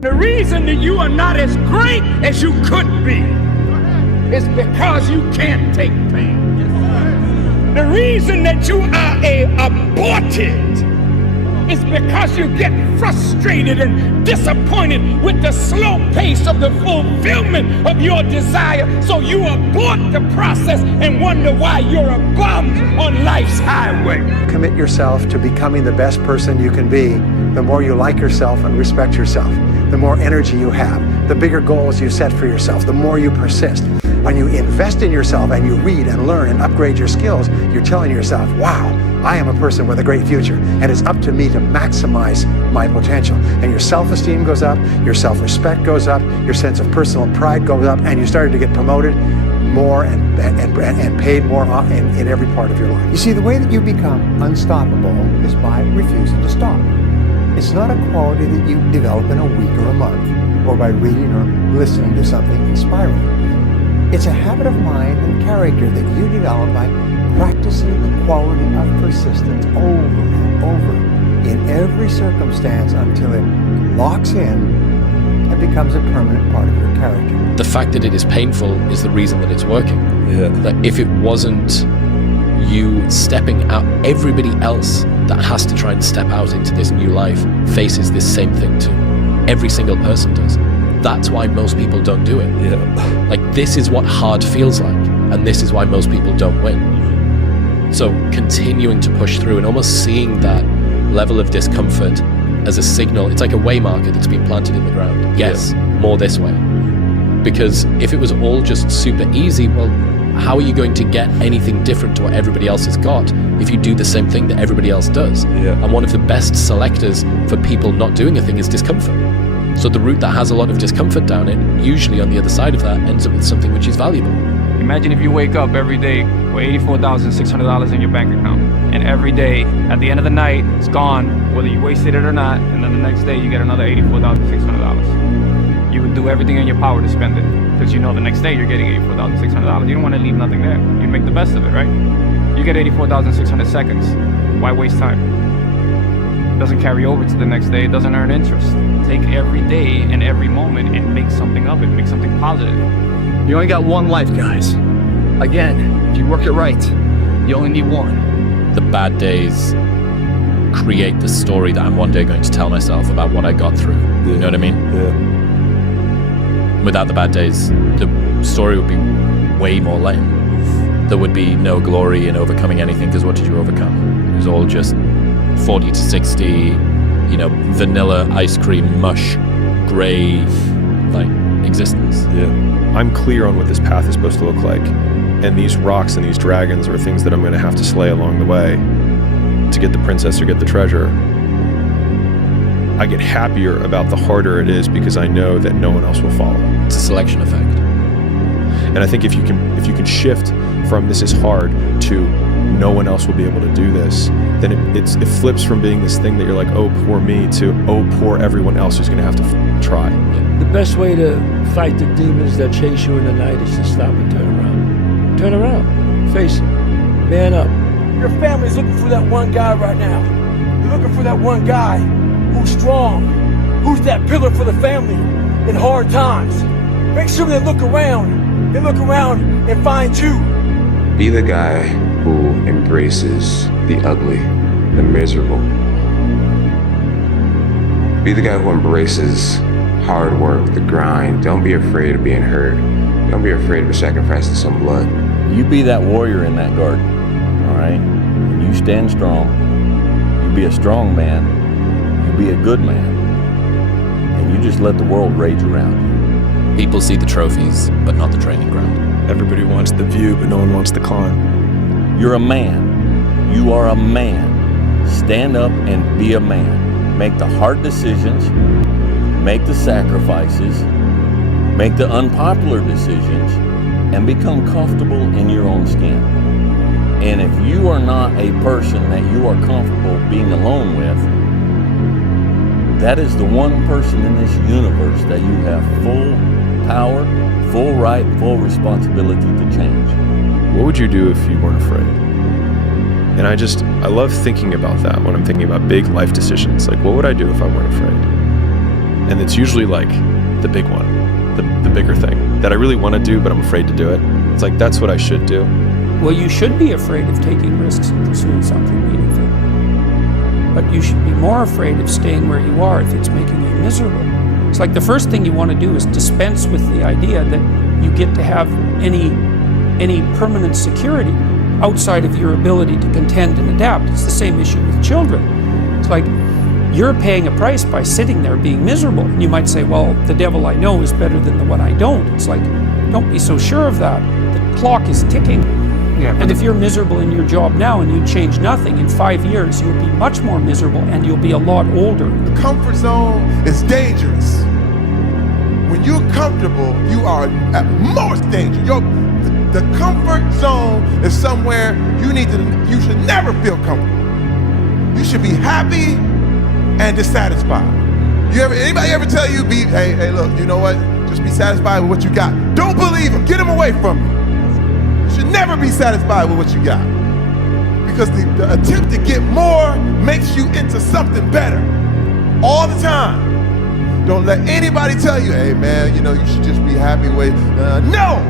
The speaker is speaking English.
The reason that you are not as great as you could be is because you can't take pain. The reason that you are aborted is because you get frustrated and disappointed with the slow pace of the fulfillment of your desire. So you abort the process and wonder why you're a bum on life's highway. Commit yourself to becoming the best person you can be. The more you like yourself and respect yourself, the more energy you have, the bigger goals you set for yourself, the more you persist. When you invest in yourself and you read and learn and upgrade your skills, you're telling yourself, wow, I am a person with a great future, and it's up to me to maximize my potential. And your self-esteem goes up, your self-respect goes up, your sense of personal pride goes up, and you started to get promoted more and paid more in every part of your life. You see, the way that you become unstoppable is by refusing to stop. It's not a quality that you develop in a week or a month, or by reading or listening to something inspiring. It's a habit of mind and character that you develop by practicing the quality of persistence over and over in every circumstance until it locks in and becomes a permanent part of your character. The fact that it is painful is the reason that it's working. Yeah. Like if it wasn't you stepping out, everybody else that has to try and step out into this new life faces this same thing too. Every single person does. That's why most people don't do it. Yeah. Like this is what hard feels like, and this is why most people don't win. So continuing to push through and almost seeing that level of discomfort as a signal, it's like a way marker that's been planted in the ground. Yes, more this way. Because if it was all just super easy, well, how are you going to get anything different to what everybody else has got if you do the same thing that everybody else does? Yeah. And one of the best selectors for people not doing a thing is discomfort. So the route that has a lot of discomfort down it, usually on the other side of that, ends up with something which is valuable. Imagine if you wake up every day with $84,600 in your bank account, and every day, at the end of the night, it's gone, whether you wasted it or not, and then the next day you get another $84,600. You would do everything in your power to spend it, because you know the next day you're getting $84,600. You don't want to leave nothing there. You make the best of it, right? You get 84,600 seconds. Why waste time? It doesn't carry over to the next day. It doesn't earn interest. Take every day and every moment and make something of it. Make something positive. You only got one life, guys. Again, if you work it right, you only need one. The bad days create the story that I'm one day going to tell myself about what I got through. Yeah. You know what I mean? Yeah. Without the bad days, the story would be way more lame. There would be no glory in overcoming anything, because what did you overcome? It was all just 40 to 60, vanilla ice cream mush, gray, like existence. Yeah. I'm clear on what this path is supposed to look like. And these rocks and these dragons are things that I'm going to have to slay along the way to get the princess or get the treasure. I get happier about the harder it is because I know that no one else will follow. It's a selection effect. And I think if you can shift from this is hard to no one else will be able to do this, then it flips from being this thing that you're like, oh, poor me, to oh, poor everyone else who's going to have to try. The best way to fight the demons that chase you in the night is to stop and turn around. Turn around. Face it. Man up. Your family's looking for that one guy right now. You're looking for that one guy who's strong, who's that pillar for the family in hard times. Make sure they look around. They look around and find you. Be the guy who embraces the ugly, the miserable. Be the guy who embraces hard work, the grind. Don't be afraid of being hurt. Don't be afraid of sacrificing some blood. You be that warrior in that garden, all right? And you stand strong. You be a strong man. You be a good man. And you just let the world rage around you. People see the trophies, but not the training ground. Everybody wants the view, but no one wants the climb. You're a man. You are a man. Stand up and be a man. Make the hard decisions. Make the sacrifices. Make the unpopular decisions. And become comfortable in your own skin. And if you are not a person that you are comfortable being alone with, that is the one person in this universe that you have full power, full right, full responsibility to change. What would you do if you weren't afraid? And I love thinking about that when I'm thinking about big life decisions. Like, what would I do if I weren't afraid? And it's usually like the big one, the bigger thing that I really want to do, but I'm afraid to do it. It's like, that's what I should do. Well, you should be afraid of taking risks and pursuing something meaningful. But you should be more afraid of staying where you are if it's making you miserable. It's like the first thing you want to do is dispense with the idea that you get to have any permanent security outside of your ability to contend and adapt. It's the same issue with children. It's like you're paying a price by sitting there being miserable. And you might say, well, the devil I know is better than the one I don't. It's like, don't be so sure of that. The clock is ticking. Yeah, and if you're miserable in your job now and you change nothing, in 5 years you'll be much more miserable and you'll be a lot older. The comfort zone is dangerous. When you're comfortable, you are at most danger. The comfort zone is somewhere you should never feel comfortable. You should be happy and dissatisfied. Anybody ever tell you, hey, look, you know what? Just be satisfied with what you got. Don't believe them. Get them away from you. You should never be satisfied with what you got. Because the attempt to get more makes you into something better all the time. Don't let anybody tell you, hey man, you should just be happy with, no!